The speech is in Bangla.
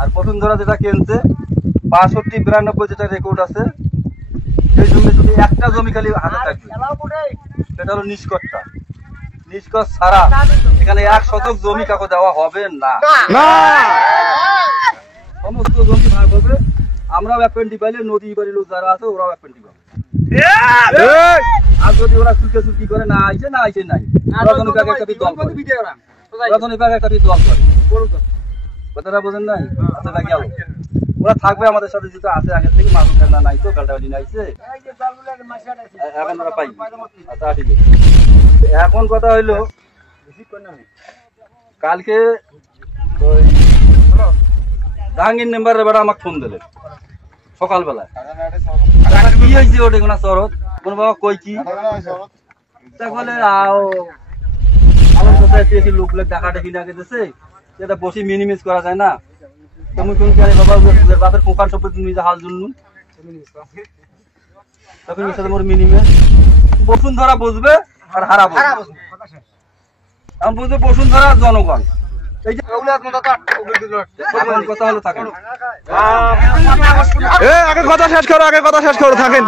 আর বসুন্ধরা যেটা কিনছে ৬২-৯২ যেটা রেকর্ড আছে, সেই জমি শুধু একটা জমি খালি হাতে থাকবে, সেটা হলো নিষ্কর্তা। নিষ্কর ছাড়া এখানে ১ শতক জমি কাউকে দেওয়া হবে না। সমস্ত জমি ভাগ হবে। আমরাও 1/20 পাইলে নদী বাড়ির লোক যারা আছে ওরাও 1/20 পাবে। আর যদি ওরা চুলকি করে না আইছে নাই, ওরা জমি ভাগে একটা দল করে, কথাটা বোঝেন নাই? আচ্ছা না গেল, ওরা থাকবে আমাদের সাথে, যেটা আছে আগের থেকে, মাসুদ না নাই তো গালটাবাজি নাইছে, এখন ওরা পাই। আচ্ছা ঠিক আছে। এখন কথা হইলো, কালকে ওই জাহাঙ্গীর মেম্বারের বেড়া আমাকে ফোন দিলে সকালবেলায়, কি হয়েছে ওটা কোন শরৎ কোন বাবা কই কি বলে লোক দেখা দেখি না গেছে, এটা বসে মিনিমিস করা যায় না। তুমি কোন বাবা বাপের পোকার সব তুমি হাল জন্য তখন মোর মিনিমিস বসুন্ধরা বুঝবে আর হারা বুঝবে। আমি বুঝবো বসুন্ধরা জনগণ, এই যে কথা হলো থাকেন, আগে কথা শেষ করো থাকেন।